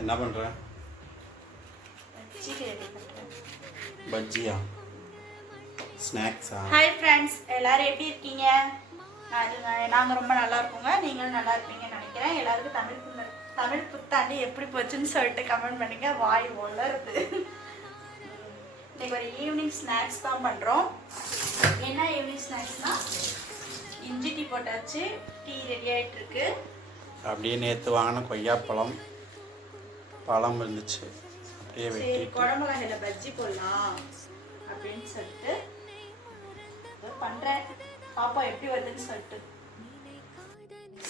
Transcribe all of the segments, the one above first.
என்ன பண்ணுற? பஜ்ஜியா? ஸ்நாக்ஸா? Hi friends, எல்லாரும் எப்படி இருக்கீங்க? நாங்கள் ரொம்ப நல்லா இருக்கோங்க. நீங்களும் நல்லா இருப்பீங்கன்னு நினைக்கிறேன். எல்லாருக்கும் தமிழ் புத்தாண்டு எப்படி போச்சுன்னு சொல்லிட்டு கமெண்ட் பண்ணுங்க. வாய் வளருது. இன்னைக்கு ஒரு ஈவினிங் ஸ்நாக்ஸ் தான் பண்ணுறோம். என்ன ஈவினிங் ஸ்நாக்ஸ்னால் இஞ்சி டீ போட்டாச்சு, டீ ரெடி ஆகிட்டு இருக்கு. அப்படியே நேற்று வாங்கின கொய்யாப்பழம் பழம் இருந்துச்சு, அப்படியே வெட்டி குழம்புல பஜ்ஜி போடலாம் அப்படின்னு சொல்லிட்டு பண்ணுறேன். பாப்பா எப்படி வருதுன்னு சொல்லிட்டு.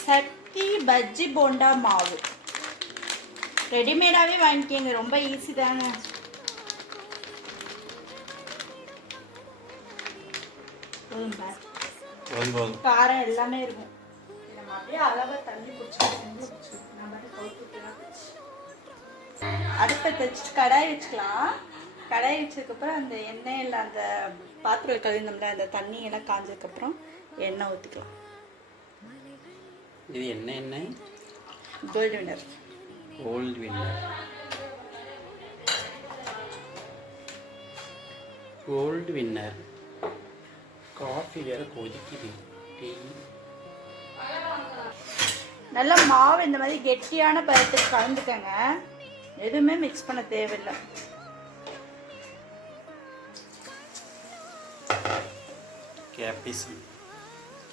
சக்தி பஜ்ஜி போண்டா மாவு ரெடிமேடாகவே வாங்கிக்கோங்க, ரொம்ப ஈஸி தாங்க. காரம் எல்லாமே இருக்கும். நம்ம அப்படியே அளவாக தண்ணி குடிச்சு அடுப்பை வச்சுட்டு கடாய் வச்சுக்கலாம். கடாய் வச்சதுக்கப்புறம் அந்த எண்ணெயில் அந்த பாத்திரம் கழுவினோம்ல, அந்த தண்ணி எல்லாம் காஞ்சதுக்கப்புறம் எண்ணெய் ஊற்றிக்கலாம். இது என்ன எண்ணெய்? Gold winner. Gold winner. Gold winner. Coffee வேற கொதிக்குது. டீ நல்லா மாவு இந்த மாதிரி கெட்டியான பதத்துக்கு கலந்துக்கங்க. எதுவுமே மிக்ஸ் பண்ண தேவையில்லை.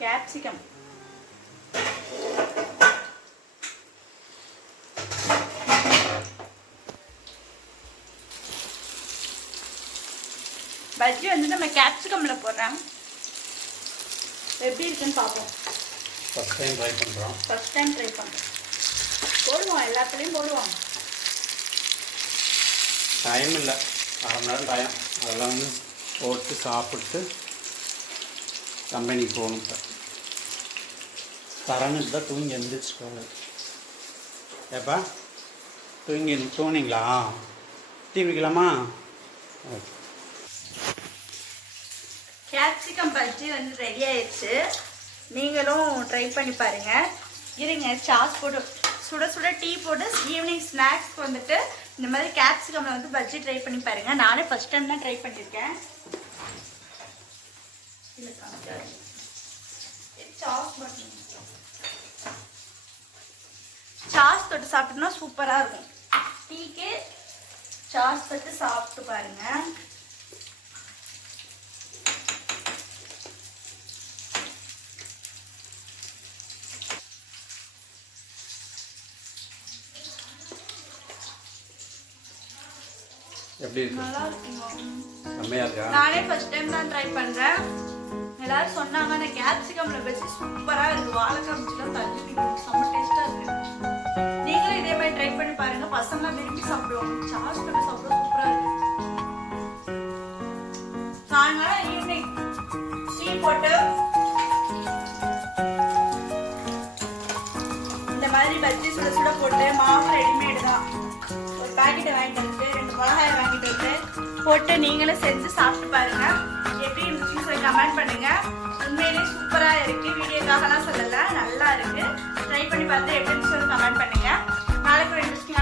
கேப்சிகம் பஜ்ஜி வந்து நம்ம கேப்சிகம்ல போடுறோம். எப்படி இருக்குன்னு பார்ப்போம். ஃபர்ஸ்ட் டைம் ட்ரை பண்ணுறோம். போடுவோம், எல்லாத்துலேயும் போடுவோம். டைம் இல்லை, அரை மணி நேரம் டைம். அதெல்லாம் வந்து போட்டு சாப்பிட்டு கம்பெனிக்கு போகணும். சார் தரனுக்கு தான் தூங்கி எழுந்திரிச்சிக்கோங்க. ஏப்பா தூங்கிங்களா? டீ குடிக்கலாமா? ஓகே. கேப்சிகம் பஜ்ஜி வந்து ரெடி ஆயிடுச்சு. நீங்களும் ட்ரை பண்ணி பாருங்கள். இருங்க, சாஸ் போட்டு சுட சுட டீ போட்டு ஈவினிங் ஸ்நாக்ஸ் வந்துட்டு இந்த மாதிரி கேப்சிகமில் வந்து பஜ்ஜி ட்ரை பண்ணி பாருங்கள். நானே ஃபஸ்ட் டைம் தான் ட்ரை பண்ணியிருக்கேன். சாஸ் தொட்டு சாப்பிட்டோம்னா சூப்பராக இருக்கும். டீக்கு சாஸ் தொட்டு சாப்பிட்டு பாருங்கள். எப்படி இருக்கு? நல்லா இருக்குங்க. செம்மையா இருக்கா? நானே ஃபர்ஸ்ட் டைம் தான் ட்ரை பண்றேன். எல்லாரும் சொன்னாங்க அந்த கேப்சிகம்ல வச்சு சூப்பரா இருக்கு. வாழைக்காய் வச்சுலாம் தள்ளி செம்ம டேஸ்டா இருக்கு. நீங்களும் இதே மாதிரி ட்ரை பண்ணி பாருங்க. பசங்க விரும்பி சாப்பிடுவாங்க. சாஸ் போட்டு சாப்பிட சூப்பரா இருக்கு. சாயங்காலம் ஈவினிங் டீ போட்டு இந்த மாதிரி பஜ்ஜி சுட சுட போட்டு மாவு ரெடிமேடு தான். ஒரு பாக்கெட்டை வாங்கிட்டு வந்து 2 மிளகாய் வாங்கிட்டு வந்து போட்டு நீங்களும் செஞ்சு சாப்பிட்டு பாருங்க. எப்படி இருந்துச்சுன்னு சொல்லி கமெண்ட் பண்ணுங்க. உண்மையிலேயே சூப்பரா இருக்கு. வீடியோக்காகலாம் சொல்லல, நல்லா இருக்கு. ட்ரை பண்ணி பார்த்து எப்படின்னு சொல்லி கமெண்ட் பண்ணுங்க. நாளைக்கு ஒரு இன்ட்ரெஸ்டிங்